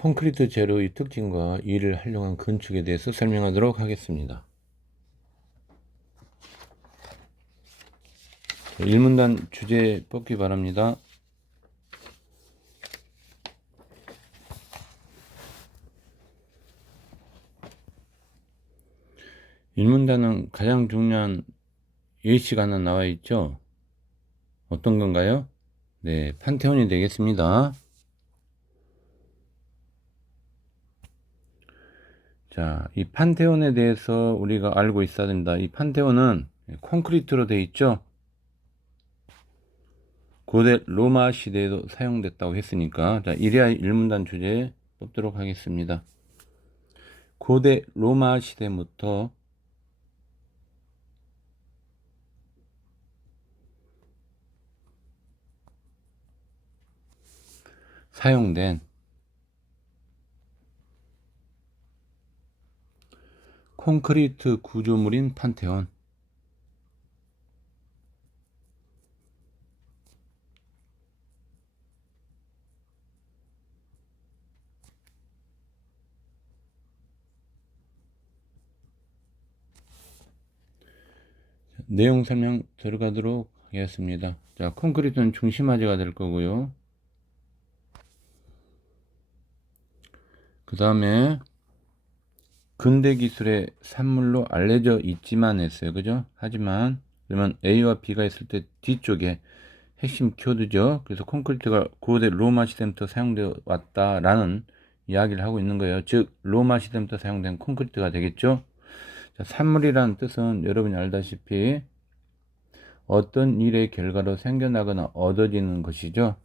콘크리트 재료의 특징과 이를 활용한 건축에 대해서 설명하도록 하겠습니다. 1문단 주제 뽑기 바랍니다. 일문단은 가장 중요한 예시가 하나 나와 있죠. 어떤 건가요? 네, 판테온이 되겠습니다. 자, 이 판테온에 대해서 우리가 알고 있어야 된다. 이 판테온은 콘크리트로 되어 있죠. 고대 로마 시대에도 사용됐다고 했으니까, 자, 이래야 일문단 주제 뽑도록 하겠습니다. 고대 로마 시대부터 사용된 콘크리트 구조물인 판테온. 내용 설명 들어가도록 하겠습니다. 자, 콘크리트는 중심화재가 될 거고요. 그 다음에 근대 기술의 산물로 알려져 있지만 했어요. 그죠? 하지만 그러면 A와 B가 있을 때 뒤쪽에 핵심 키워드죠. 그래서 콘크리트가 고대 로마 시대부터 사용되어 왔다라는 이야기를 하고 있는 거예요. 즉 로마 시대부터 사용된 콘크리트가 되겠죠. 자, 산물이라는 뜻은 여러분이 알다시피 어떤 일의 결과로 생겨나거나 얻어지는 것이죠.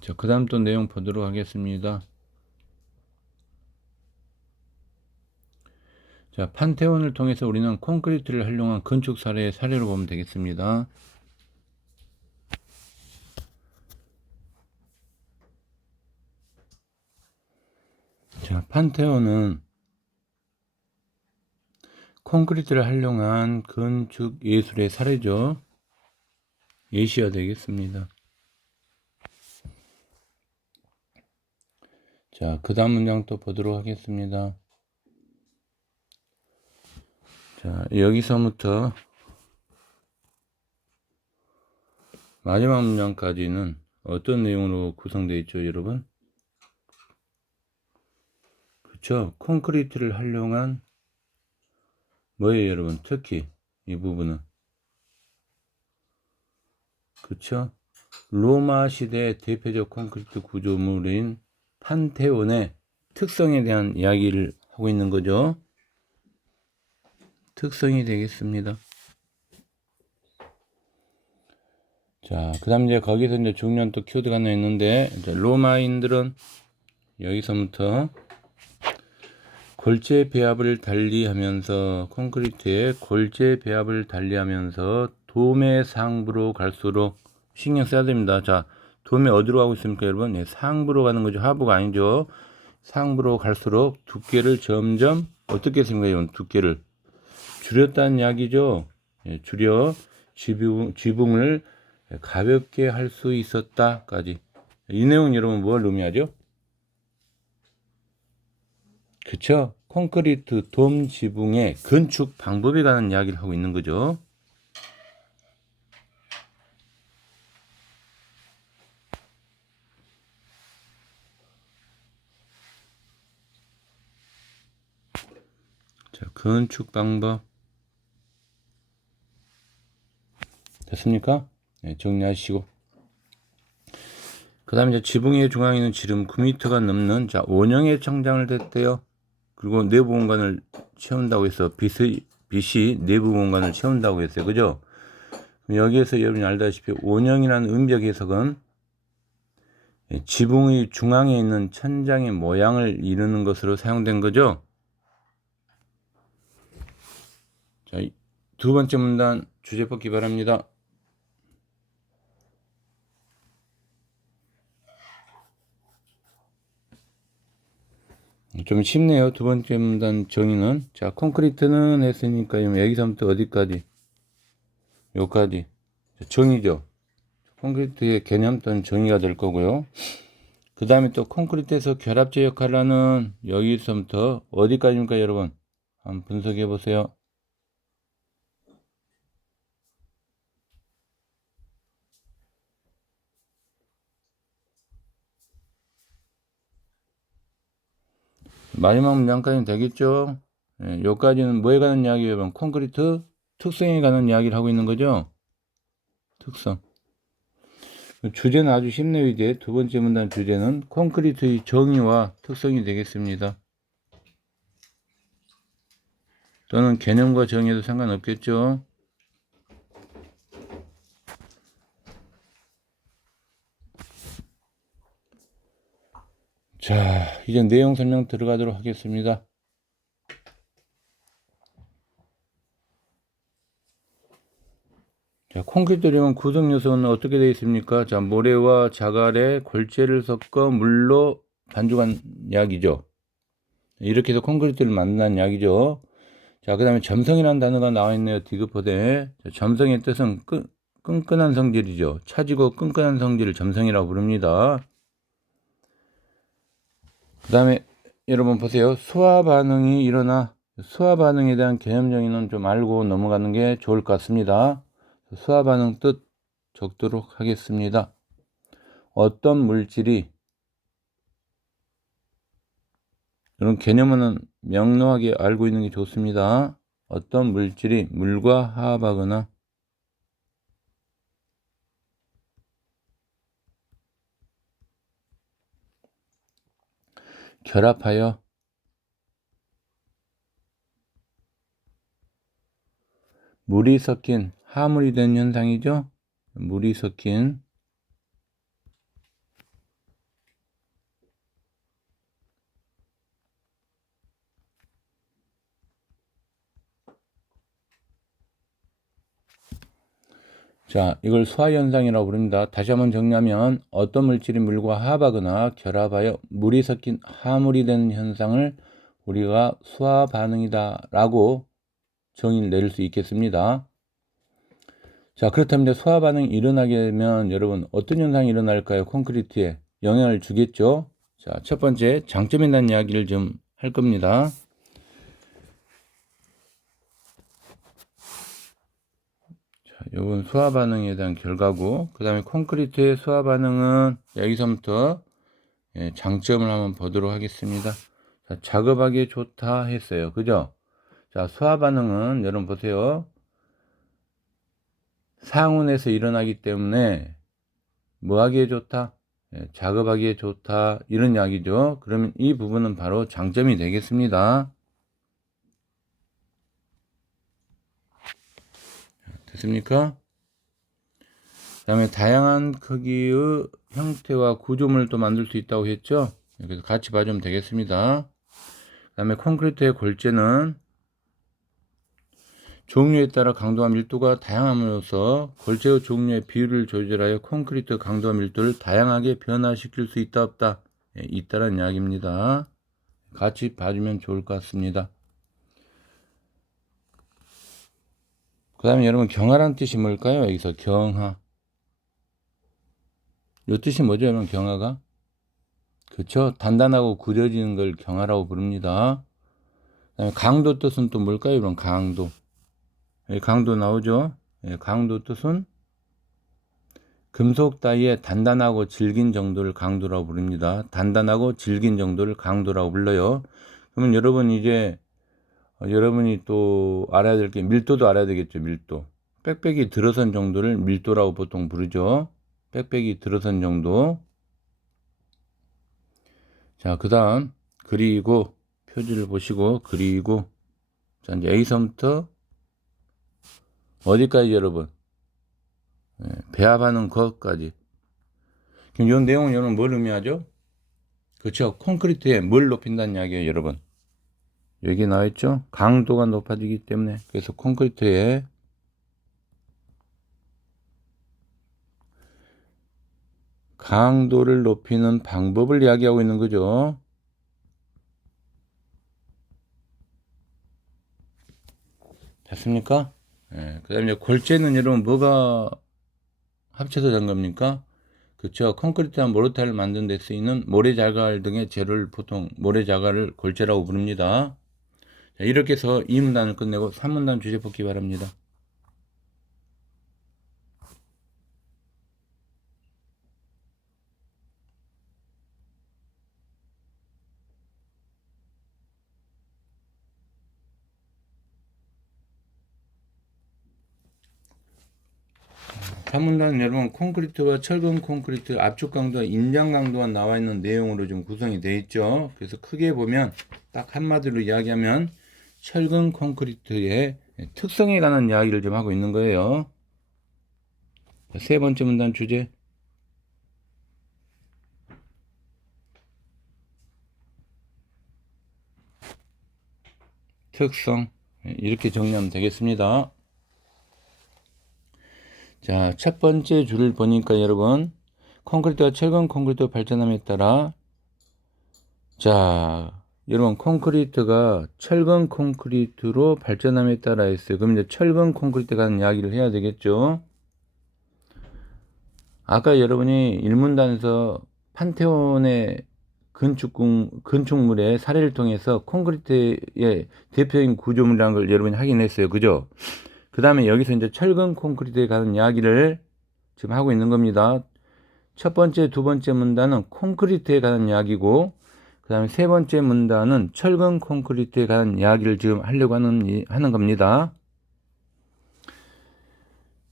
자, 그 다음 또 내용 보도록 하겠습니다. 자, 판테온을 통해서 우리는 콘크리트를 활용한 건축 사례의 사례로 보면 되겠습니다. 자, 판테온은 콘크리트를 활용한 건축 예술의 사례죠. 예시가 되겠습니다. 자, 그 다음 문장 또 보도록 하겠습니다. 자, 여기서부터 마지막 문장까지는 어떤 내용으로 구성되어 있죠, 여러분? 그쵸? 콘크리트를 활용한 뭐예요, 여러분? 특히 이 부분은 그쵸? 로마 시대 대표적 콘크리트 구조물인 판테온의 특성에 대한 이야기를 하고 있는 거죠. 특성이 되겠습니다. 자, 그 다음 이제 거기서 이제 중요한 또 키워드가 하나 있는데, 이제 로마인들은 여기서부터 골재 배합을 달리하면서 콘크리트에 골재 배합을 달리하면서 도매 상부로 갈수록 신경 써야 됩니다. 자, 도매 어디로 가고 있습니까, 여러분? 네, 상부로 가는 거죠. 하부가 아니죠. 상부로 갈수록 두께를 점점 어떻게 했습니까, 여러분? 두께를 줄였다는 이야기죠. 예, 줄여 지붕을 가볍게 할 수 있었다까지. 이 내용 여러분 뭘 의미하죠? 그쵸? 콘크리트 돔 지붕의 건축 방법에 관한 이야기를 하고 있는 거죠. 자, 건축 방법 됐습니까? 네, 정리하시고. 그 다음에 이제 지붕의 중앙에 있는 지름 9m가 넘는 자 원형의 청장을 댔대요. 그리고 내부 공간을 채운다고 해서 빛이 내부 공간을 채운다고 했어요. 그죠? 여기에서 여러분이 알다시피 원형이라는 음벽 해석은 지붕의 중앙에 있는 천장의 모양을 이루는 것으로 사용된 거죠. 자, 두 번째 문단 주제 뽑기 바랍니다. 좀 쉽네요. 두 번째 문단 정의는. 자, 콘크리트는 했으니까 여기서부터 어디까지? 여기까지. 정의죠. 콘크리트의 개념 또는 정의가 될 거고요. 그 다음에 또 콘크리트에서 결합제 역할을 하는 여기서부터 어디까지입니까, 여러분? 한번 분석해 보세요. 마지막 문장까지는 되겠죠? 예, 여기까지는 뭐에 관한 이야기예요, 여러분? 콘크리트 특성에 관한 이야기를 하고 있는 거죠? 특성. 주제는 아주 쉽네요. 이제 두 번째 문단 주제는 콘크리트의 정의와 특성이 되겠습니다. 또는 개념과 정의도 상관없겠죠. 자, 이제 내용 설명 들어가도록 하겠습니다. 자, 콘크리트리움 구성 요소는 어떻게 되어 있습니까? 자, 모래와 자갈에 골재를 섞어 물로 반죽한 약이죠. 이렇게 해서 콘크리트를 만든다는 약이죠. 자, 그 다음에 점성이라는 단어가 나와 있네요. 디귿포대에. 점성의 뜻은 끈끈한 성질이죠. 차지고 끈끈한 성질을 점성이라고 부릅니다. 그 다음에 여러분 보세요. 수화 반응이 일어나. 수화 반응에 대한 개념 정의는 좀 알고 넘어가는 게 좋을 것 같습니다. 수화 반응 뜻 적도록 하겠습니다. 어떤 물질이, 이런 개념은 명료하게 알고 있는 게 좋습니다. 어떤 물질이 물과 화합하거나 결합하여 물이 섞인 화물이 된 현상이죠. 물이 섞인. 자, 이걸 수화현상이라고 부릅니다. 다시 한번 정리하면 어떤 물질이 물과 화합하거나 결합하여 물이 섞인 화물이 되는 현상을 우리가 수화 반응이다 라고 정의를 내릴 수 있겠습니다. 자, 그렇다면 이제 수화 반응이 일어나게 되면 여러분 어떤 현상이 일어날까요? 콘크리트에 영향을 주겠죠. 자, 첫 번째 장점에 대한 이야기를 좀 할 겁니다. 자, 이건 수화 반응에 대한 결과고, 그 다음에 콘크리트의 수화 반응은 여기서부터 장점을 한번 보도록 하겠습니다. 자, 작업하기에 좋다 했어요. 그죠? 자, 수화 반응은 여러분 보세요. 상온에서 일어나기 때문에 뭐 하기에 좋다? 작업하기에 좋다. 이런 이야기죠. 그러면 이 부분은 바로 장점이 되겠습니다. 됐습니까? 그 다음에 다양한 크기의 형태와 구조물도 만들 수 있다고 했죠. 그래서 같이 봐주면 되겠습니다. 그 다음에 콘크리트의 골재는 종류에 따라 강도와 밀도가 다양함으로써 골재의 종류의 비율을 조절하여 콘크리트 강도와 밀도를 다양하게 변화시킬 수 있다 없다. 있다라는 이야기입니다. 같이 봐주면 좋을 것 같습니다. 그 다음에 여러분 경하란 뜻이 뭘까요? 여기서 경하. 이 뜻이 뭐죠, 여러분? 경하가? 그렇죠. 단단하고 구려지는 걸 경하라고 부릅니다. 그다음에 강도 뜻은 또 뭘까요, 여러분? 강도. 강도 나오죠. 강도 뜻은 금속 따위의 단단하고 질긴 정도를 강도라고 부릅니다. 단단하고 질긴 정도를 강도라고 불러요. 그러면 여러분 이제 여러분이 또 알아야 될 게 밀도도 알아야 되겠죠. 밀도. 빽빽이 들어선 정도를 밀도라고 보통 부르죠. 빽빽이 들어선 정도. 자, 그 다음 그리고 표지를 보시고 그리고 자, 이제 A선부터 어디까지 여러분? 배합하는 것까지. 그럼 이 내용은 여러분 뭘 의미하죠? 그렇죠. 콘크리트에 뭘 높인다는 이야기예요, 여러분. 여기 나와 있죠? 강도가 높아지기 때문에. 그래서 콘크리트에 강도를 높이는 방법을 이야기하고 있는 거죠. 됐습니까? 예, 그 다음에 골재는 여러분 뭐가 합쳐서 된 겁니까? 그쵸. 콘크리트와 모르타를 만드는 데 쓰이는 모래자갈 등의 재료를 보통 모래자갈을 골재라고 부릅니다. 자, 이렇게 해서 2문단을 끝내고 3문단 주제 뽑기 바랍니다. 산문단은 여러분 콘크리트와 철근 콘크리트 압축 강도와 인장 강도가 나와 있는 내용으로 좀 구성이 되어 있죠. 그래서 크게 보면 딱 한마디로 이야기하면 철근 콘크리트의 특성에 관한 이야기를 좀 하고 있는 거예요. 세 번째 문단 주제. 특성. 이렇게 정리하면 되겠습니다. 자, 첫 번째 줄을 보니까 여러분 콘크리트와 철근 콘크리트 발전함에 따라 자, 여러분 콘크리트가 철근 콘크리트로 발전함에 따라 했어요. 그럼 이제 철근 콘크리트에 관한 이야기를 해야 되겠죠. 아까 여러분이 일문단에서 판테온의 건축물의 사례를 통해서 콘크리트의 대표적인 구조물이라는 걸 여러분이 확인했어요. 그죠? 그 다음에 여기서 이제 철근 콘크리트에 관한 이야기를 지금 하고 있는 겁니다. 첫 번째, 두 번째 문단은 콘크리트에 관한 이야기고, 그 다음에 세 번째 문단은 철근 콘크리트에 관한 이야기를 지금 하려고 하는 겁니다.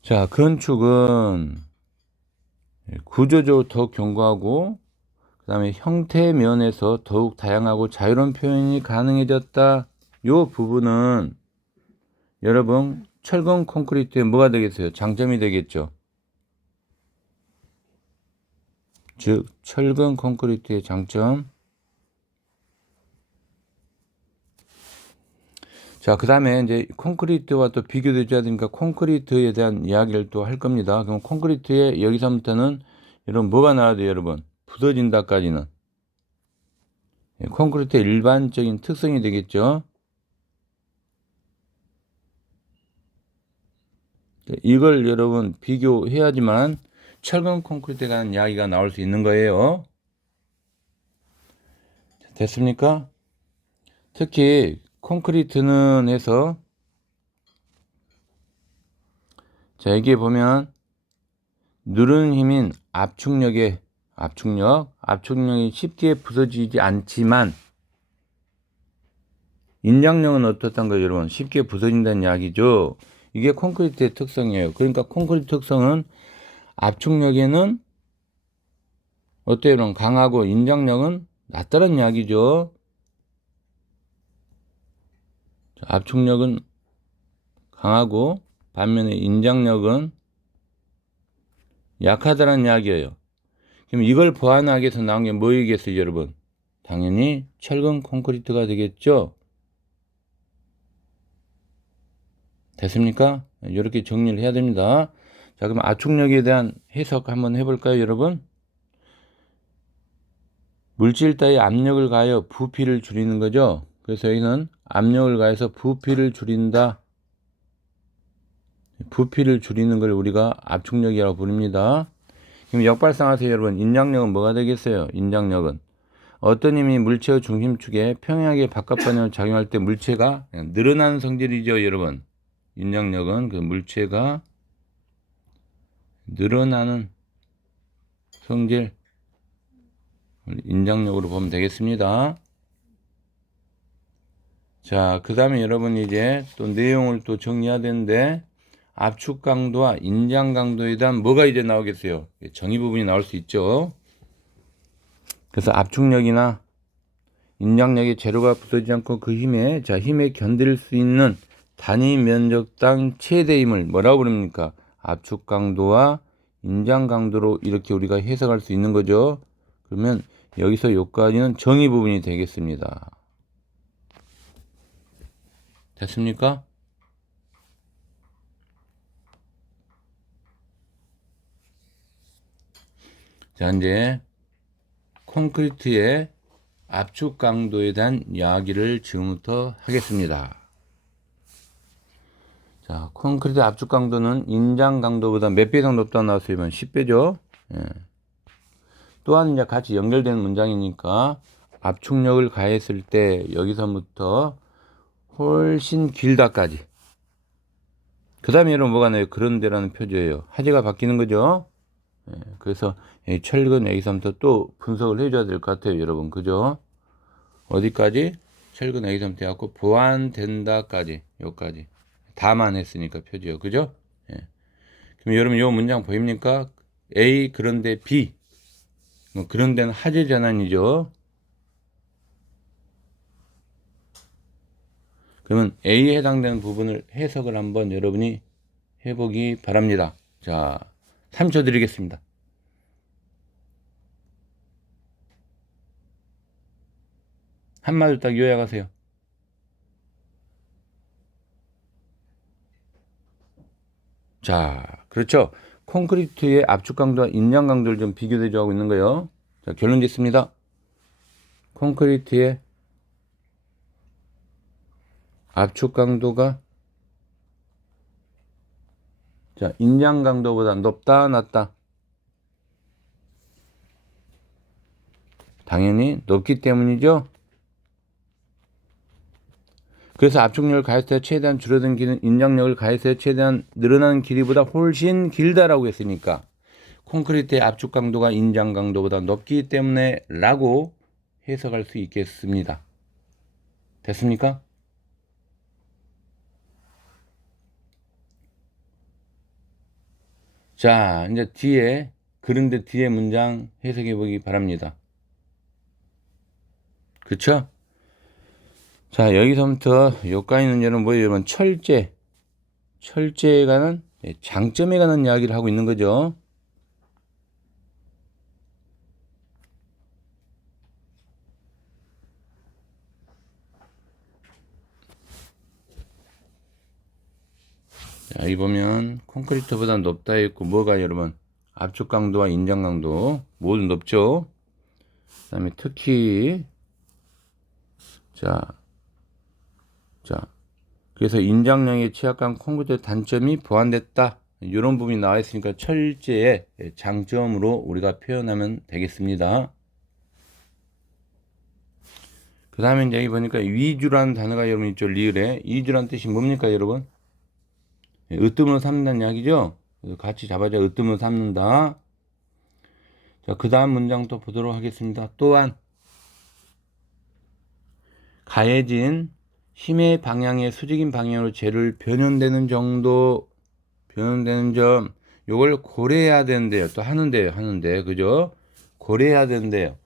자, 건축은 구조적으로 더욱 견고하고, 그 다음에 형태 면에서 더욱 다양하고 자유로운 표현이 가능해졌다. 요 부분은 여러분 철근 콘크리트에 뭐가 되겠어요? 장점이 되겠죠. 즉 철근 콘크리트의 장점. 자, 그 다음에 이제 콘크리트와 또 비교되줘야 되니까 콘크리트에 대한 이야기를 또 할 겁니다. 그럼 콘크리트에 여기서부터는 여러분 뭐가 나와야 돼요, 여러분? 부서진다까지는 콘크리트의 일반적인 특성이 되겠죠. 이걸 여러분 비교해야지만 철근 콘크리트에 관한 이야기가 나올 수 있는 거예요. 됐습니까? 특히 콘크리트는 해서 자, 여기에 보면 누르는 힘인 압축력이 쉽게 부서지지 않지만 인장력은 어떻단 거예요, 여러분? 쉽게 부서진다는 이야기죠. 이게 콘크리트의 특성이에요. 그러니까 콘크리트 특성은 압축력에는 어때요, 여러분? 강하고 인장력은 낮다는 이야기죠. 압축력은 강하고 반면에 인장력은 약하다는 이야기예요. 그럼 이걸 보완하기 위해서 나온 게 뭐이겠어요, 여러분? 당연히 철근 콘크리트가 되겠죠. 됐습니까? 이렇게 정리를 해야 됩니다. 자, 그럼 압축력에 대한 해석 한번 해볼까요, 여러분? 물질 따위 압력을 가하여 부피를 줄이는 거죠. 그래서 여기는 압력을 가해서 부피를 줄인다. 부피를 줄이는 걸 우리가 압축력이라고 부릅니다. 그럼 역발상하세요, 여러분. 인장력은 뭐가 되겠어요? 인장력은 어떤 힘이 물체의 중심축에 평행하게 바깥 방향으로 작용할 때 물체가 늘어나는 성질이죠, 여러분. 인장력은 그 물체가 늘어나는 성질, 인장력으로 보면 되겠습니다. 자, 그 다음에 여러분 이제 또 내용을 또 정리해야 되는데 압축 강도와 인장 강도에 대한 뭐가 이제 나오겠어요? 정의 부분이 나올 수 있죠. 그래서 압축력이나 인장력의 재료가 부서지지 않고 그 힘에 견딜 수 있는 단위 면적당 최대 힘을 뭐라고 부릅니까? 압축 강도와 인장 강도로 이렇게 우리가 해석할 수 있는 거죠. 그러면 여기서 여기까지는 정의 부분이 되겠습니다. 됐습니까? 자, 이제 콘크리트의 압축 강도에 대한 이야기를 지금부터 하겠습니다. 자, 콘크리트 압축 강도는 인장 강도보다 몇 배 이상 높다 나왔어요. 이번 10배죠. 예. 또한 이제 같이 연결되는 문장이니까 압축력을 가했을 때 여기서부터 훨씬 길다까지. 그 다음에 여러분 뭐가 나요? 그런데라는 표제예요. 하지가 바뀌는 거죠. 예. 그래서 철근 여기서부터 또 분석을 해줘야 될 것 같아요. 여러분. 그죠? 어디까지? 철근 여기서부터 해갖고 보완된다까지. 여기까지. 다만 했으니까 표지요. 그죠? 예. 그럼 여러분 이 문장 보입니까? A 그런데 B 뭐 그런 데는 하재 전환이죠. 그러면 A에 해당되는 부분을 해석을 한번 여러분이 해보기 바랍니다. 자, 3초 드리겠습니다. 한마디로 딱 요약하세요. 자, 그렇죠. 콘크리트의 압축 강도와 인장 강도를 좀 비교 대조하고 있는 거예요. 자, 결론 짓습니다. 콘크리트의 압축 강도가 자, 인장 강도보다 높다, 낮다? 당연히 높기 때문이죠. 그래서 압축력을 가했을 때 최대한 줄어든 길은 인장력을 가했을 때 최대한 늘어나는 길이보다 훨씬 길다라고 했으니까 콘크리트의 압축 강도가 인장 강도보다 높기 때문에 라고 해석할 수 있겠습니다. 됐습니까? 자, 이제 뒤에 그런데 뒤에 문장 해석해 보기 바랍니다. 그쵸? 자, 여기서부터 여기까지는 여러분 뭐예요? 여러분 철제에 관한 장점에 관한 이야기를 하고 있는 거죠. 자, 여기 보면 콘크리트보다 높다 했고 뭐가 여러분 압축 강도와 인장 강도 모두 높죠. 그 다음에 특히 자 그래서 인장력에 취약한 콘크리트 단점이 보완됐다. 이런 부분이 나와 있으니까 철제의 장점으로 우리가 표현하면 되겠습니다. 그 다음에 이제 여기 보니까 위주라는 단어가 여러분 있죠. 리을에 위주라는 뜻이 뭡니까 여러분? 으뜸으로 삼는다는 이야기죠. 그래서 같이 잡아줘. 으뜸으로 삼는다. 자, 그 다음 문장 또 보도록 하겠습니다. 또한 가해진 힘의 방향의 수직인 방향으로 재를 변형되는 정도 변형되는 점 요걸 고려해야 되는데요. 또 하는데 그죠? 고려해야 되는데요.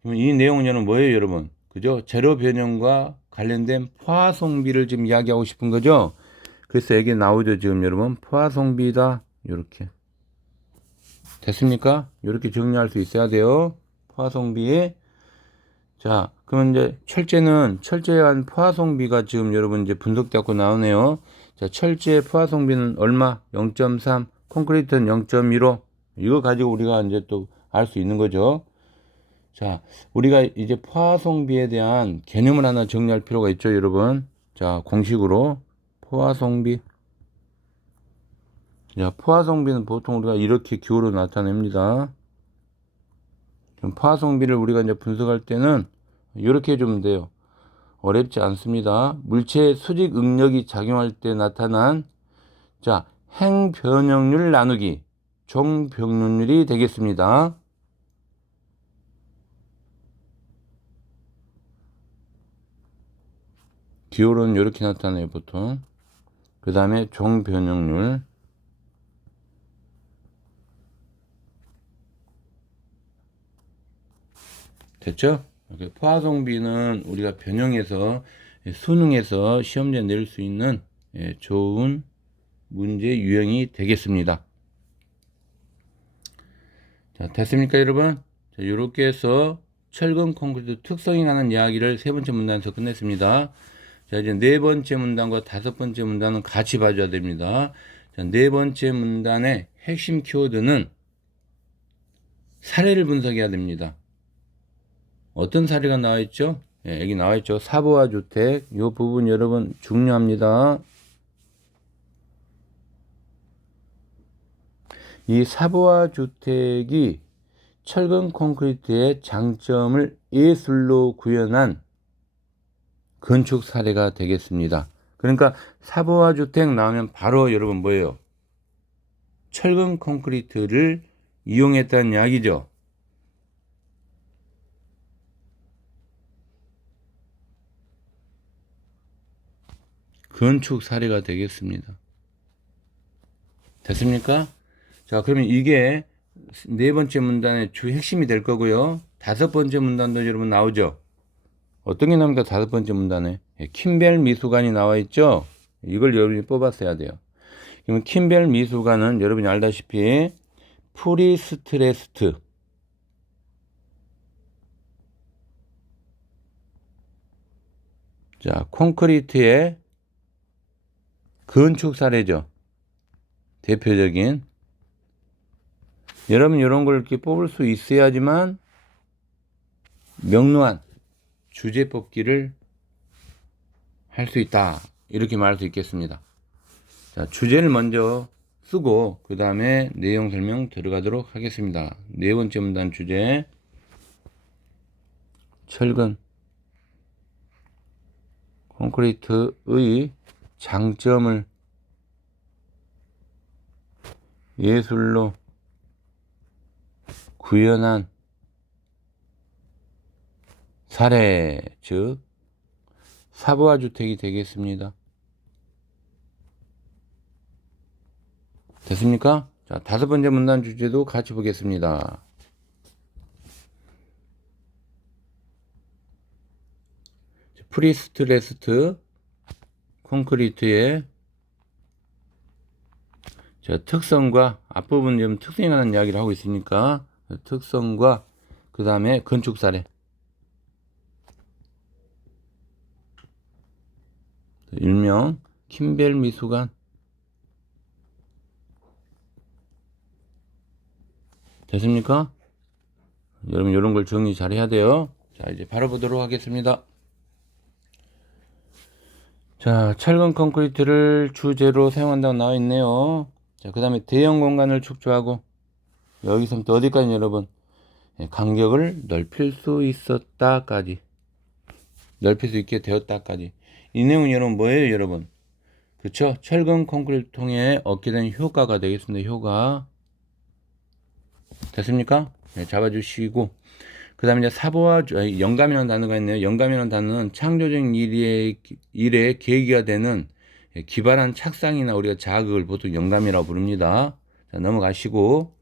그럼 이 내용은 여러분 뭐예요 여러분? 그죠? 재료 변형과 관련된 포화송비를 지금 이야기하고 싶은 거죠? 그래서 여기 나오죠 지금 여러분 포화송비다 요렇게 됐습니까? 이렇게 정리할 수 있어야 돼요. 포화송비. 자, 그러면 이제 철제에 한 포화송비가 지금 여러분 이제 분석되고 나오네요. 자, 철제의 포화송비는 얼마? 0.3, 콘크리트는 0.15. 이거 가지고 우리가 이제 또 알 수 있는 거죠. 자, 우리가 이제 포화송비에 대한 개념을 하나 정리할 필요가 있죠, 여러분. 자, 공식으로 포화송비. 자, 포화송비는 보통 우리가 이렇게 기호로 나타냅니다. 포화송비를 우리가 이제 분석할 때는 이렇게 해주면 돼요. 어렵지 않습니다. 물체의 수직 응력이 작용할 때 나타난 자 행변형률 나누기 종변형률이 되겠습니다. 기호로는 이렇게 나타나요 보통. 그 다음에 종변형률. 됐죠? 포화송비는 우리가 변형해서 수능에서 시험지에 낼 수 있는 좋은 문제 유형이 되겠습니다. 자, 됐습니까 여러분? 자, 이렇게 해서 철근 콘크리트 특성에 관한 이야기를 세 번째 문단에서 끝냈습니다. 자, 이제 네 번째 문단과 다섯 번째 문단은 같이 봐줘야 됩니다. 자, 네 번째 문단의 핵심 키워드는 사례를 분석해야 됩니다. 어떤 사례가 나와 있죠? 예, 여기 나와 있죠. 사부화 주택. 이 부분 여러분 중요합니다. 이 사부화 주택이 철근 콘크리트의 장점을 예술로 구현한 건축 사례가 되겠습니다. 그러니까 사부화 주택 나오면 바로 여러분 뭐예요? 철근 콘크리트를 이용했다는 이야기죠. 건축 사례가 되겠습니다. 됐습니까? 자, 그러면 이게 네 번째 문단의 주 핵심이 될 거고요. 다섯 번째 문단도 여러분 나오죠. 어떤 게 나옵니까? 다섯 번째 문단에 킴벨 미술관이 나와 있죠. 이걸 여러분이 뽑았어야 돼요. 그러면 킴벨 미술관은 여러분이 알다시피 프리스트레스트, 자, 콘크리트의 건축 사례죠. 대표적인. 여러분 이런 걸 이렇게 뽑을 수 있어야지만 명료한 주제 뽑기를 할 수 있다. 이렇게 말할 수 있겠습니다. 자, 주제를 먼저 쓰고 그 다음에 내용 설명 들어가도록 하겠습니다. 네 번째 문단 주제, 철근 콘크리트의 장점을 예술로 구현한 사례, 즉 사부화 주택이 되겠습니다. 됐습니까? 자, 다섯 번째 문단 주제도 같이 보겠습니다. 프리스트레스트 콘크리트의 특성과 앞부분 좀 특성에 관한 이야기를 하고 있으니까 특성과 그 다음에 건축 사례, 일명 킴벨 미술관. 됐습니까? 여러분 이런 걸 정리 잘 해야 돼요. 자, 이제 바로 보도록 하겠습니다. 자, 철근 콘크리트를 주재로 사용한다고 나와 있네요. 자, 그 다음에 대형 공간을 축소하고 여기서부터 어디까지 여러분? 간격을 넓힐 수 있었다까지, 넓힐 수 있게 되었다까지. 이 내용은 여러분 뭐예요, 여러분? 그쵸? 철근 콘크리트 통해 얻게 된 효과가 되겠습니다. 효과. 됐습니까? 네, 잡아주시고 그 다음에 이제 사보와 영감이라는 단어가 있네요. 영감이라는 단어는 창조적 일에 계기가 되는 기발한 착상이나 우리가 자극을 보통 영감이라고 부릅니다. 자, 넘어가시고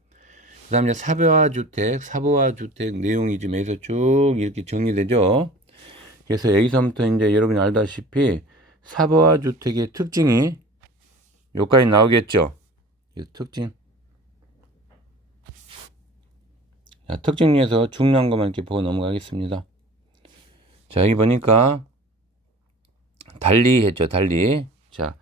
그 다음에 이제 사보화 주택 내용이 지금 여기서 쭉 이렇게 정리되죠. 그래서 여기서부터 이제 여러분이 알다시피 사보화 주택의 특징이 여기까지 나오겠죠. 특징. 자, 특징 중에서 중요한 것만 이렇게 보고 넘어가겠습니다. 자, 여기 보니까 달리 했죠. 달리. 자,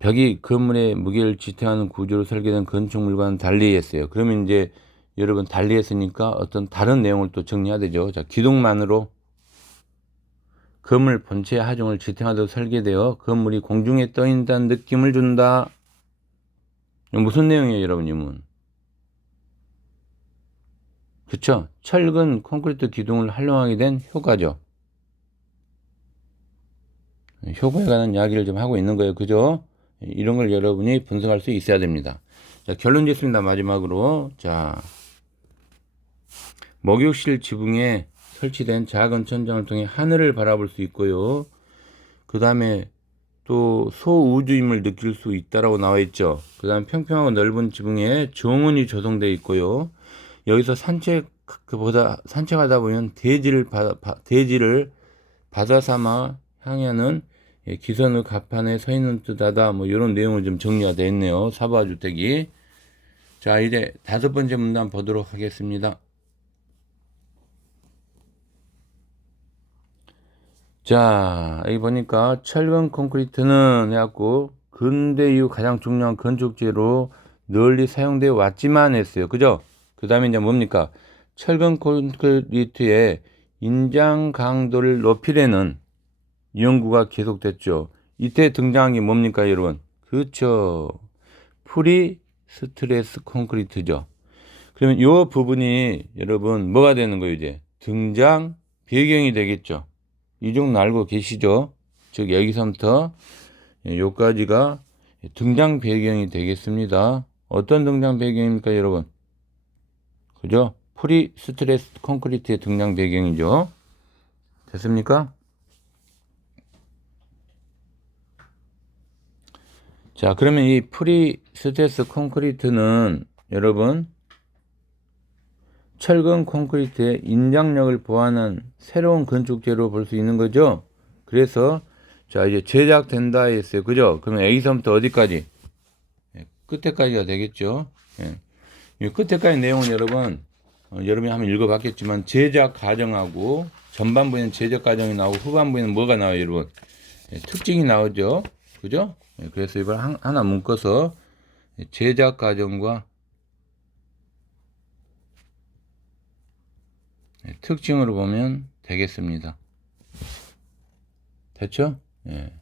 벽이 건물의 무게를 지탱하는 구조로 설계된 건축물과는 달리 했어요. 그러면 이제 여러분 달리 했으니까 어떤 다른 내용을 또 정리해야 되죠. 자, 기둥만으로 건물 본체 하중을 지탱하도록 설계되어 건물이 공중에 떠 있다는 느낌을 준다. 무슨 내용이에요, 여러분? 이문. 그쵸? 철근 콘크리트 기둥을 활용하게 된 효과죠. 효과에 관한 이야기를 좀 하고 있는 거예요. 그죠? 이런 걸 여러분이 분석할 수 있어야 됩니다. 자, 결론 짓습니다. 마지막으로. 자, 목욕실 지붕에 설치된 작은 천장을 통해 하늘을 바라볼 수 있고요. 그 다음에 또 소우주임을 느낄 수 있다라고 나와 있죠. 그 다음에 평평하고 넓은 지붕에 정원이 조성되어 있고요. 여기서 산책하다 보면 대지를 바다 삼아 향하는 기선의 갑판에 서 있는 듯하다. 뭐 이런 내용을 좀 정리가 되어 있네요. 사부화 주택이. 자, 이제 다섯 번째 문단 보도록 하겠습니다. 자, 여기 보니까 철근 콘크리트는 해갖고 근대 이후 가장 중요한 건축재로 널리 사용되어 왔지만 했어요. 그죠? 그 다음에 이제 뭡니까? 철근 콘크리트의 인장 강도를 높이려는 연구가 계속됐죠. 이때 등장한 게 뭡니까, 여러분? 그렇죠. 스트레스 콘크리트죠. 그러면 이 부분이 여러분 뭐가 되는 거예요? 이제 등장 배경이 되겠죠. 이 정도 알고 계시죠? 즉 여기서부터 여기까지가 등장 배경이 되겠습니다. 어떤 등장 배경입니까, 여러분? 그죠? 프리 스트레스 콘크리트의 등장 배경이죠. 됐습니까? 자, 그러면 이 프리 스트레스 콘크리트는 여러분 철근 콘크리트의 인장력을 보완한 새로운 건축 재료로 볼 수 있는 거죠. 그래서 자, 이제 제작된다 했어요. 그죠? 그러면 여기서부터 어디까지? 끝에까지가 되겠죠. 예. 이 끝에까지 내용은 여러분 여러분이 한번 읽어봤겠지만 제작 과정하고 전반부에는 제작 과정이 나오고 후반부에는 뭐가 나와요, 여러분? 예, 특징이 나오죠. 그죠? 예, 그래서 이걸 하나 묶어서 제작 과정과 특징으로 보면 되겠습니다. 됐죠? 예.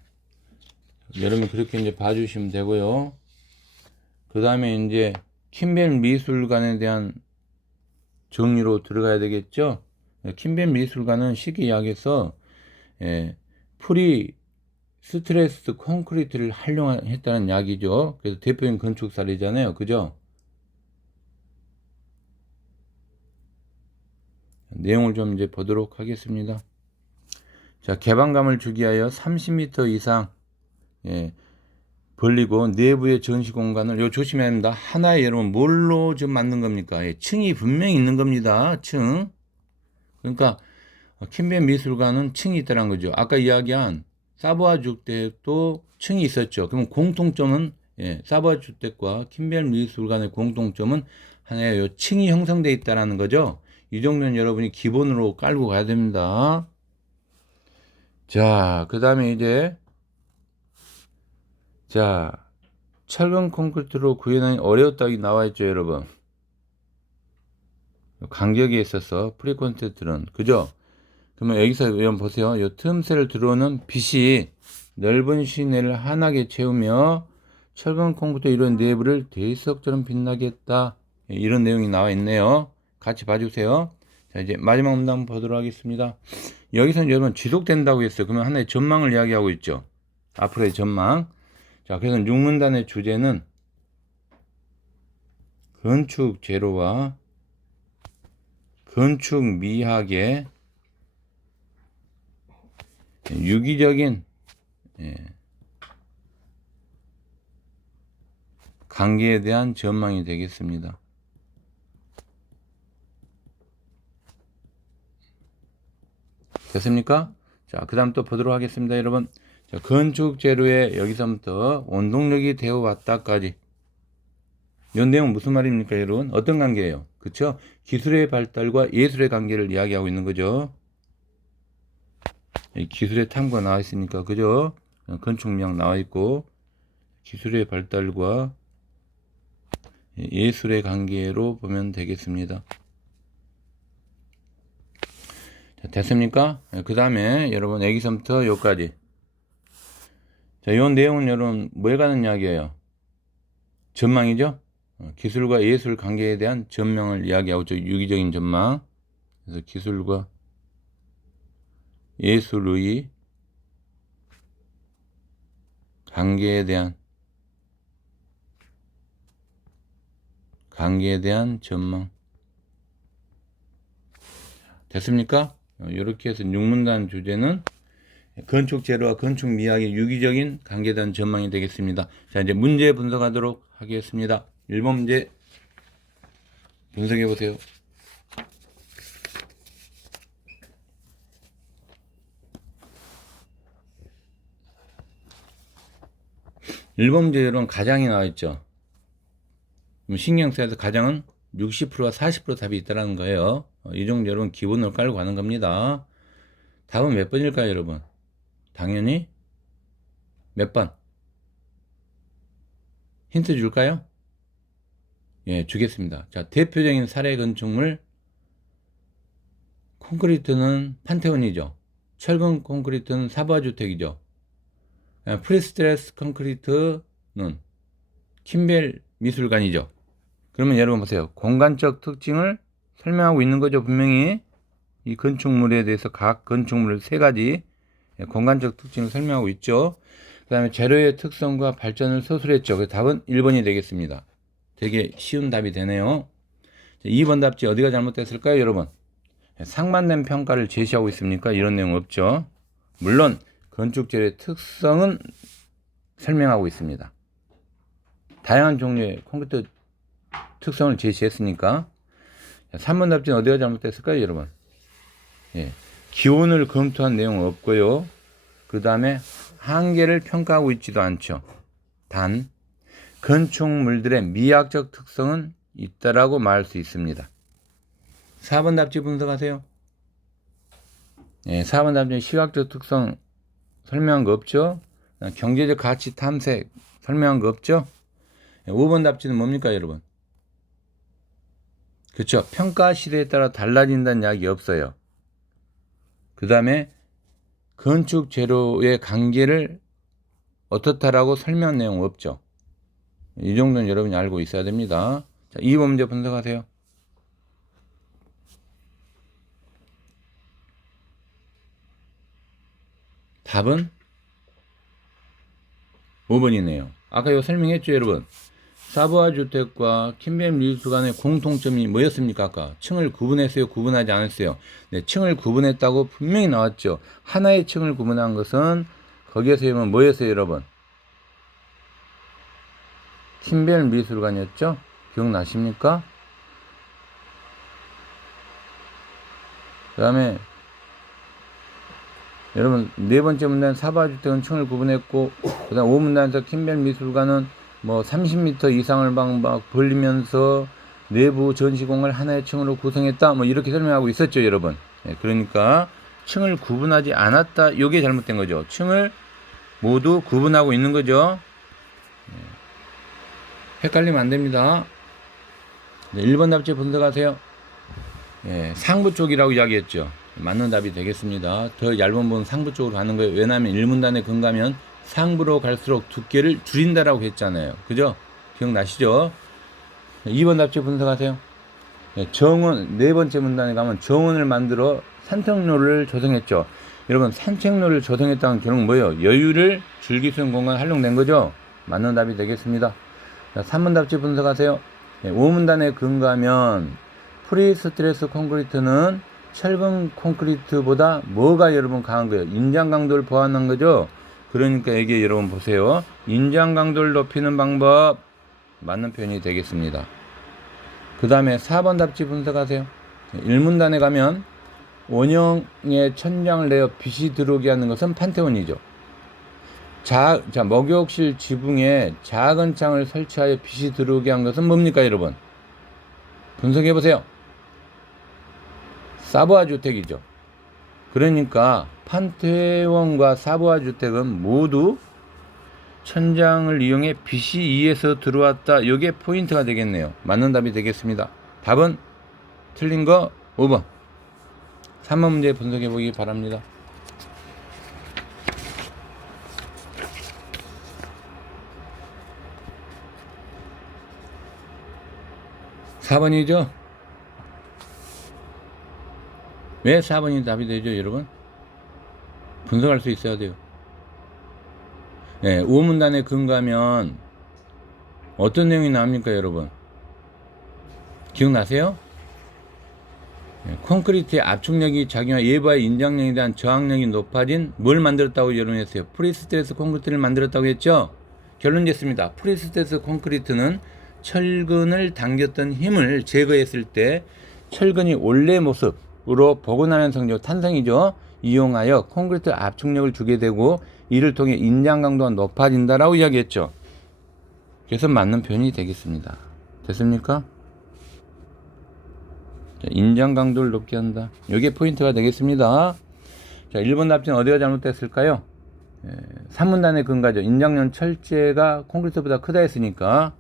여러분 그렇게 이제 봐주시면 되고요. 그 다음에 이제 킴벨 미술관에 대한 정리로 들어가야 되겠죠? 킴벨 미술관은 쉽게 이야기해서 프리 스트레스 콘크리트를 활용했다는 이야기죠. 그래서 대표적인 건축사례잖아요. 그죠? 내용을 좀 이제 보도록 하겠습니다. 자, 개방감을 주기 위하여 30m 이상 벌리고 내부의 전시 공간을 요 조심해야 합니다. 하나에 여러분 뭘로 좀 만든 겁니까? 층이 분명히 있는 겁니다. 층. 그러니까 킴벨 미술관은 층이 있다는 거죠. 아까 이야기한 사부아 주택도 층이 있었죠. 그럼 공통점은 사부아 주택과 킴벨 미술관의 공통점은 하나의 요 층이 형성되어 있다는 거죠. 이 정도는 여러분이 기본으로 깔고 가야 됩니다. 자, 그 다음에 이제 자, 철근 콘크리트로 구현하기 어려웠다고 나와 있죠, 여러분. 간격에 있어서 프리콘크리트는 그죠? 그러면 여기서 여러분 보세요. 이 틈새를 들어오는 빛이 넓은 시내를 환하게 채우며 철근 콘크리트 이런 내부를 대리석처럼 빛나게 했다. 이런 내용이 나와 있네요. 같이 봐주세요. 자, 이제 마지막 문단 보도록 하겠습니다. 여기서는 여러분 지속된다고 했어요. 그러면 하나의 전망을 이야기하고 있죠. 앞으로의 전망. 자, 그래서 6문단의 주제는 건축 재료와 건축 미학의 유기적인 관계에 대한 전망이 되겠습니다. 됐습니까? 자, 그 다음 또 보도록 하겠습니다, 여러분. 자, 건축 재료의 여기서부터 원동력이 되어 왔다까지. 이 내용은 무슨 말입니까, 여러분? 어떤 관계예요? 그쵸? 기술의 발달과 예술의 관계를 이야기하고 있는 거죠. 기술의 탐구가 나와 있으니까, 그죠? 건축명 나와 있고, 기술의 발달과 예술의 관계로 보면 되겠습니다. 자, 됐습니까? 그 다음에 여러분, 여기서부터 여기까지. 자, 이 내용은 여러분, 뭐에 관한 이야기예요? 전망이죠? 기술과 예술 관계에 대한 전망을 이야기하고 있죠. 유기적인 전망. 그래서 기술과 예술의 관계에 대한 전망. 됐습니까? 이렇게 해서 6문단 주제는 건축 재료와 건축 미학의 유기적인 관계에 대한 전망이 되겠습니다. 자, 이제 문제 분석하도록 하겠습니다. 1번 문제 분석해 보세요. 1번 문제 여러분 가장이 나와 있죠. 신경 써야 될 가장은 60%와 40% 답이 있다는 거예요. 이 정도 여러분 기본으로 깔고 가는 겁니다. 답은 몇 번일까요, 여러분? 당연히 몇 번? 힌트 줄까요? 예, 주겠습니다. 자, 대표적인 사례 건축물 콘크리트는 판테온이죠. 철근 콘크리트는 사부아주택이죠. 프리스트레스 콘크리트는 킴벨 미술관이죠. 그러면 여러분 보세요. 공간적 특징을 설명하고 있는 거죠. 분명히 이 건축물에 대해서 각 건축물 세 가지 공간적 특징을 설명하고 있죠. 그 다음에 재료의 특성과 발전을 서술했죠. 그 답은 1번이 되겠습니다. 되게 쉬운 답이 되네요. 2번 답지 어디가 잘못됐을까요, 여러분? 상반된 평가를 제시하고 있습니까? 이런 내용 없죠. 물론 건축 재료의 특성은 설명하고 있습니다. 다양한 종류의 콘크리트 특성을 제시했으니까. 3번 답지는 어디가 잘못됐을까요, 여러분? 예. 기온을 검토한 내용은 없고요. 그 다음에 한계를 평가하고 있지도 않죠. 단 건축물들의 미학적 특성은 있다라고 말할 수 있습니다. 4번 답지 분석하세요. 예, 4번 답지 시각적 특성 설명한 거 없죠. 경제적 가치 탐색 설명한 거 없죠. 5번 답지는 뭡니까, 여러분? 그렇죠. 평가 시대에 따라 달라진다는 이야기 없어요. 그 다음에 건축 재료의 관계를 어떻다라고 설명한 내용 없죠. 이 정도는 여러분이 알고 있어야 됩니다. 자, 2번 문제 분석하세요. 답은 5번이네요. 아까 이거 설명했죠, 여러분. 사부아 주택과 킴벨 리우스 간의 공통점이 뭐였습니까? 아까 층을 구분했어요, 구분하지 않았어요? 네, 층을 구분했다고 분명히 나왔죠. 하나의 층을 구분한 것은 거기에서 보면 뭐였어요, 여러분? 킴벨 미술관이었죠? 기억나십니까? 그 다음에 여러분 네 번째 문단 사부아 주택은 층을 구분했고, 그 다음 5문단에서 킴벨 미술관은 뭐 30m 이상을 막 벌리면서 내부 전시공을 하나의 층으로 구성했다, 뭐 이렇게 설명하고 있었죠, 여러분. 네, 그러니까 층을 구분하지 않았다, 이게 잘못된 거죠. 층을 모두 구분하고 있는 거죠. 네. 헷갈리면 안 됩니다. 네, 1번 답지 분석하세요. 네, 상부 쪽이라고 이야기했죠. 맞는 답이 되겠습니다. 더 얇은 부분 상부 쪽으로 가는 거예요. 왜냐하면 1문단에 근가면 상부로 갈수록 두께를 줄인다라고 했잖아요. 그죠? 기억나시죠? 2번 답지 분석하세요. 정원, 네 번째 문단에 가면 정원을 만들어 산책로를 조성했죠. 여러분, 산책로를 조성했다는 결국 뭐예요? 여유를 즐길 수 있는 공간 활용된 거죠? 맞는 답이 되겠습니다. 자, 3번 답지 분석하세요. 5문단에 근거하면 프리스트레스 콘크리트는 철근 콘크리트보다 뭐가 여러분 강한 거예요? 인장 강도를 보완한 거죠? 그러니까 이게 여러분 보세요. 인장 강도를 높이는 방법, 맞는 표현이 되겠습니다. 그 다음에 4번 답지 분석하세요. 1문단에 가면 원형의 천장을 내어 빛이 들어오게 하는 것은 판테온이죠. 자, 목욕실 지붕에 작은 창을 설치하여 빛이 들어오게 한 것은 뭡니까, 여러분? 분석해 보세요. 사부아 주택이죠. 그러니까 판테온과 사부아 주택은 모두 천장을 이용해 빛이 2에서 들어왔다. 이게 포인트가 되겠네요. 맞는 답이 되겠습니다. 답은 틀린 거 5번. 3번 문제 분석해 보기 바랍니다. 4번이죠? 왜 4번이 답이 되죠, 여러분? 분석할 수 있어야 돼요. 네, 5문단에 근거하면 어떤 내용이 나옵니까, 여러분? 기억나세요? 네, 콘크리트의 압축력이 작용하 예부와 인장력에 대한 저항력이 높아진 뭘 만들었다고 여러분 했어요? 프리스트레스 콘크리트를 만들었다고 했죠? 결론 냈습니다. 프리스트레스 콘크리트는 철근을 당겼던 힘을 제거했을 때 철근이 원래 모습으로 복원하는 성적 탄성이죠. 이용하여 콘크리트 압축력을 주게 되고 이를 통해 인장 강도가 높아진다라고 이야기했죠. 그래서 맞는 표현이 되겠습니다. 됐습니까? 자, 인장 강도를 높게 한다. 이게 포인트가 되겠습니다. 자, 1번 답지는 어디가 잘못됐을까요? 3문단의 근거죠. 인장용 철제가 콘크리트보다 크다 했으니까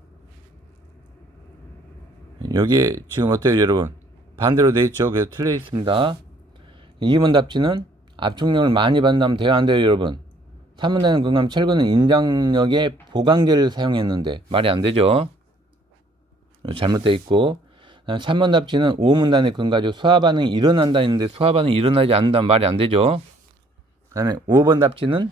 여기 지금 어때요, 여러분? 반대로 돼 있죠. 그래서 틀려 있습니다. 2번 답지는 압축력을 많이 받는다면 돼야 안 돼요, 여러분? 3문단의 근거는 철근은 인장력에 보강제를 사용했는데 말이 안 되죠. 잘못되어 있고, 3번 답지는 오문단의 근거죠. 수화 반응이 일어난다 했는데 수화 반응이 일어나지 않는다면 말이 안 되죠. 그다음에 5번 답지는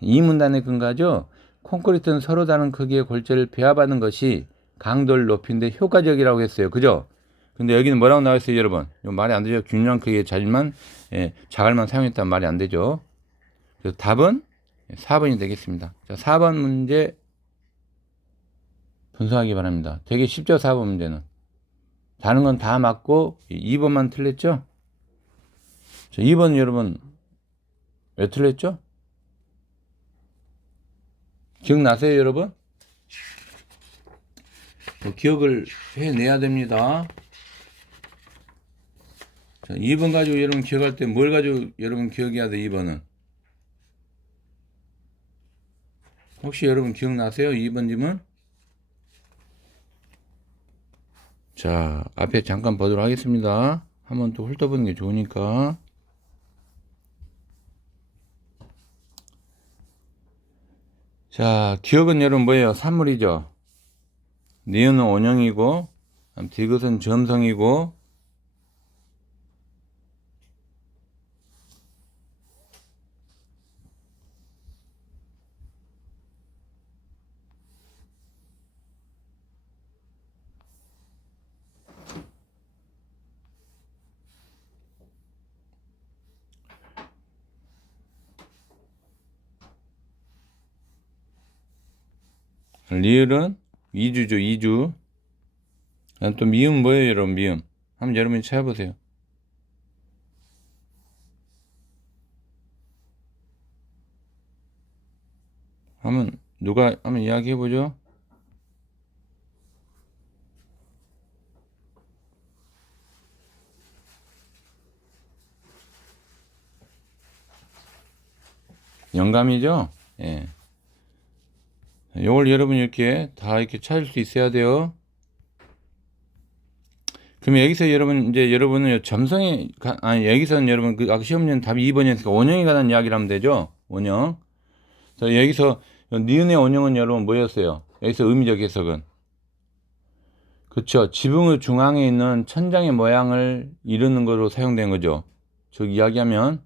이문단의 근거죠. 콘크리트는 서로 다른 크기의 골재를 배합하는 것이 강도를 높이는데 효과적이라고 했어요. 그죠? 근데 여기는 뭐라고 나와 있어요, 여러분? 이거 말이 안 되죠. 균일한 크기의 자갈만 사용했다면 말이 안 되죠. 그래서 답은 4번이 되겠습니다. 자, 4번 문제 분석하기 바랍니다. 되게 쉽죠, 4번 문제는. 다른 건 다 맞고 2번만 틀렸죠? 자, 2번 여러분 왜 틀렸죠? 기억나세요, 여러분? 기억을 해내야 됩니다. 자, 2번 가지고 여러분 기억할 때 뭘 가지고 여러분 기억해야 돼, 2번은? 혹시 여러분 기억나세요? 2번 질문? 자, 앞에 잠깐 보도록 하겠습니다. 한번 또 훑어보는 게 좋으니까. 자, 기억은 여러분 뭐예요? 산물이죠. 니은은 원형이고, 디귿은 점성이고, 리을은 이주죠, 이주. 또 미음 뭐예요, 여러분? 미음. 한번 여러분이 찾아보세요. 누가 한번 이야기해보죠? 영감이죠? 예. 요걸 여러분 이렇게 다 이렇게 찾을 수 있어야 돼요. 그럼 여기서 여러분, 이제 여러분은 여기서는 여러분, 아까 시험 문제는 답이 2번이었으니까 원형에 관한 이야기를 하면 되죠? 원형. 자, 여기서, 니은의 원형은 여러분 뭐였어요? 여기서 의미적 해석은. 그쵸. 지붕의 중앙에 있는 천장의 모양을 이루는 것으로 사용된 거죠. 즉, 이야기하면,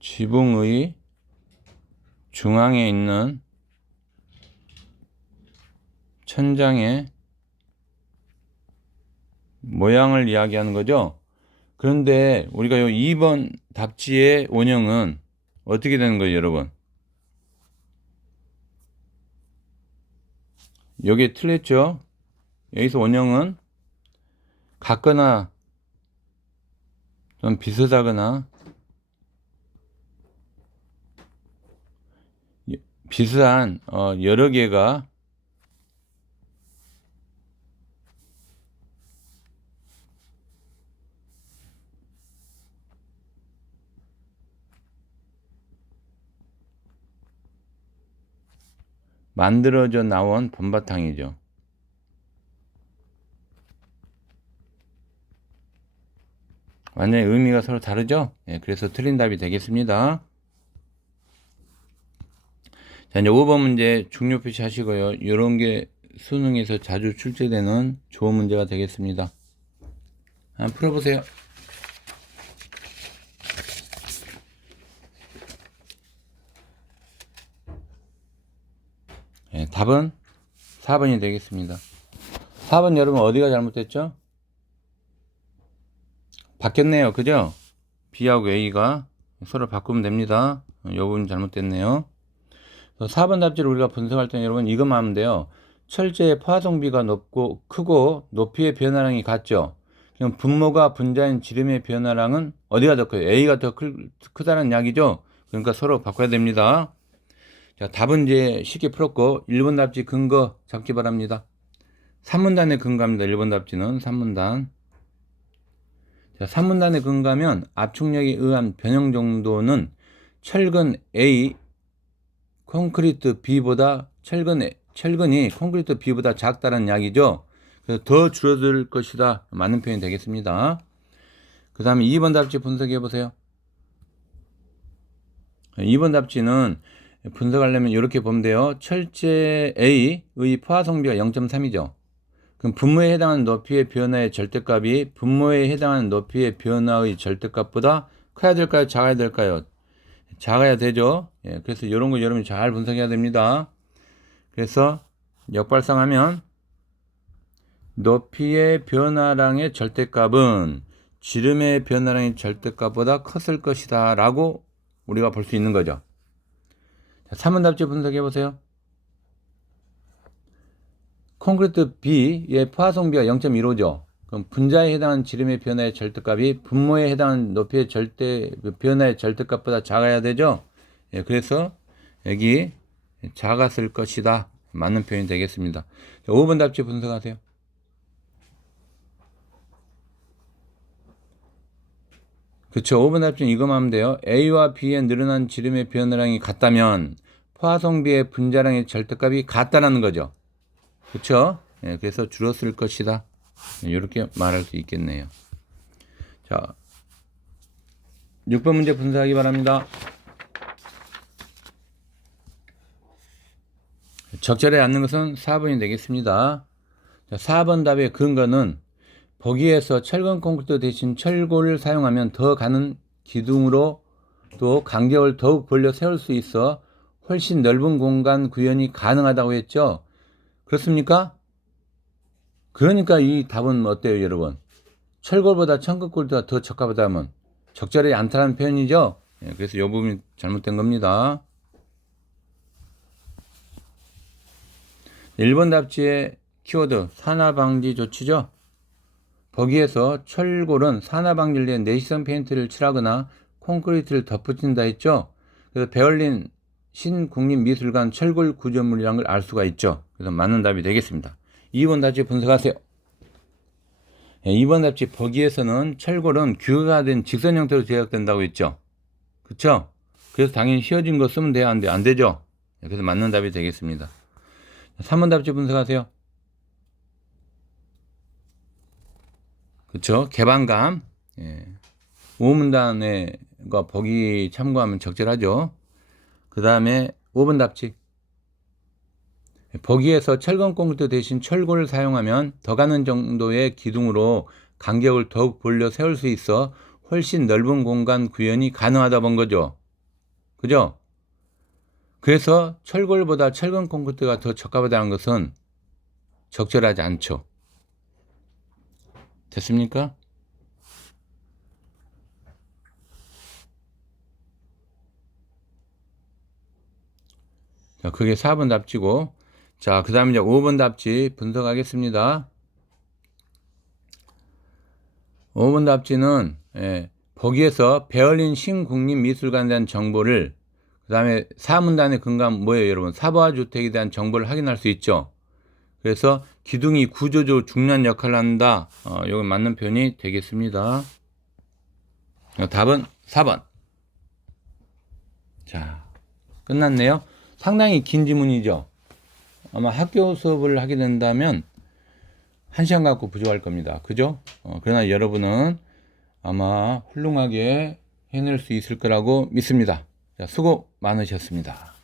지붕의 중앙에 있는 천장의 모양을 이야기하는 거죠. 그런데 우리가 요 2번 답지의 원형은 어떻게 되는 거예요, 여러분? 여기 틀렸죠? 여기서 원형은 같거나 좀 비슷하거나 비슷한 여러 개가 만들어져 나온 본바탕이죠. 완전히 의미가 서로 다르죠? 예, 그래서 틀린 답이 되겠습니다. 자, 이제 5번 문제 중요 표시 하시고요. 이런 게 수능에서 자주 출제되는 좋은 문제가 되겠습니다. 한번 풀어보세요. 예, 답은 4번이 되겠습니다. 4번 여러분 어디가 잘못됐죠? 바뀌었네요. 그죠? B하고 A가 서로 바꾸면 됩니다. 이 부분 잘못됐네요. 4번 답지를 우리가 분석할 때는 여러분 이것만 하면 돼요. 철제의 파송비가 높고 크고 높이의 변화량이 같죠. 그럼 분모가 분자인 지름의 변화량은 어디가 더 커요? A가 더 크다는 이야기죠. 그러니까 서로 바꿔야 됩니다. 자, 답은 이제 쉽게 풀었고 1번 답지 근거 잡기 바랍니다. 3문단의 근거입니다. 1번 답지는 3문단. 자, 3문단의 근거면 압축력에 의한 변형 정도는 철근 A 콘크리트 B보다 철근이 콘크리트 B보다 작다는 이야기죠. 그래서 더 줄어들 것이다. 맞는 표현이 되겠습니다. 그 다음에 2번 답지 분석해 보세요. 2번 답지는 분석하려면 이렇게 보면 돼요. 철제 A의 포화성비가 0.3이죠. 그럼 분모에 해당하는 높이의 변화의 절대값이 분모에 해당하는 높이의 변화의 절대값보다 커야 될까요? 작아야 될까요? 작아야 되죠. 예, 그래서 이런 거 여러분이 잘 분석해야 됩니다. 그래서 역발상하면 높이의 변화량의 절대값은 지름의 변화량의 절대값보다 컸을 것이다 라고 우리가 볼 수 있는 거죠. 자, 3번 답지 분석해 보세요. 콘크리트 B의 포화성비가 0.15죠. 그럼 분자에 해당하는 지름의 변화의 절대값이 분모에 해당하는 높이의 변화의 절대값보다 작아야 되죠. 예, 그래서 여기 작았을 것이다. 맞는 표현이 되겠습니다. 자, 5번 답지 분석하세요. 그쵸. 5번 답지는 이거만 하면 돼요. A와 B의 늘어난 지름의 변화량이 같다면 포화성비의 분자량의 절대값이 같다라는 거죠. 그쵸? 예, 그래서 줄었을 것이다. 이렇게 말할 수 있겠네요. 자, 6번 문제 분석하기 바랍니다. 적절히 앉는 것은 4번이 되겠습니다. 자, 4번 답의 근거는 보기에서 철근 콘크리트 대신 철골을 사용하면 더 가는 기둥으로 또 간격을 더욱 벌려 세울 수 있어 훨씬 넓은 공간 구현이 가능하다고 했죠. 그렇습니까? 그러니까 이 답은 어때요, 여러분? 철골보다 청근골보다 더 적합하다면 적절히 않다는 표현이죠. 예, 그래서 이 부분이 잘못된 겁니다. 1번 답지의 키워드 산화방지 조치죠. 거기에서 철골은 산화방지를 위해 내시성 페인트를 칠하거나 콘크리트를 덧붙인다 했죠. 그래서 베를린 신국립미술관 철골 구조물이라는 걸 알 수가 있죠. 그래서 맞는 답이 되겠습니다. 2번 답지 분석하세요. 2번 답지 거기에서는 철골은 규격화된 직선 형태로 제작된다고 했죠. 그쵸? 그래서 당연히 휘어진 거 쓰면 돼요? 안 돼요? 안 되죠? 그래서 맞는 답이 되겠습니다. 3번 답지 분석하세요. 그쵸? 개방감. 예. 5문단과 보기 참고하면 적절하죠. 그 다음에 5번 답지. 보기에서 철근 콘크리트 대신 철골을 사용하면 더 가는 정도의 기둥으로 간격을 더욱 벌려 세울 수 있어 훨씬 넓은 공간 구현이 가능하다 본 거죠. 그죠? 그래서 철골보다 철근 콘크리트가 더 적합하다는 것은 적절하지 않죠. 됐습니까? 자, 그게 4번 답지고, 자, 그 다음에 이제 5번 답지 분석하겠습니다. 5번 답지는, 보기에서 베를린 신국립미술관에 대한 정보를, 그 다음에 4문단의 근거는 뭐예요, 여러분? 사보아주택에 대한 정보를 확인할 수 있죠. 그래서 기둥이 구조적으로 중요한 역할을 한다. 이건 맞는 표현이 되겠습니다. 답은 4번. 자, 끝났네요. 상당히 긴 지문이죠. 아마 학교 수업을 하게 된다면 1시간 갖고 부족할 겁니다. 그죠? 그러나 여러분은 아마 훌륭하게 해낼 수 있을 거라고 믿습니다. 자, 수고 많으셨습니다.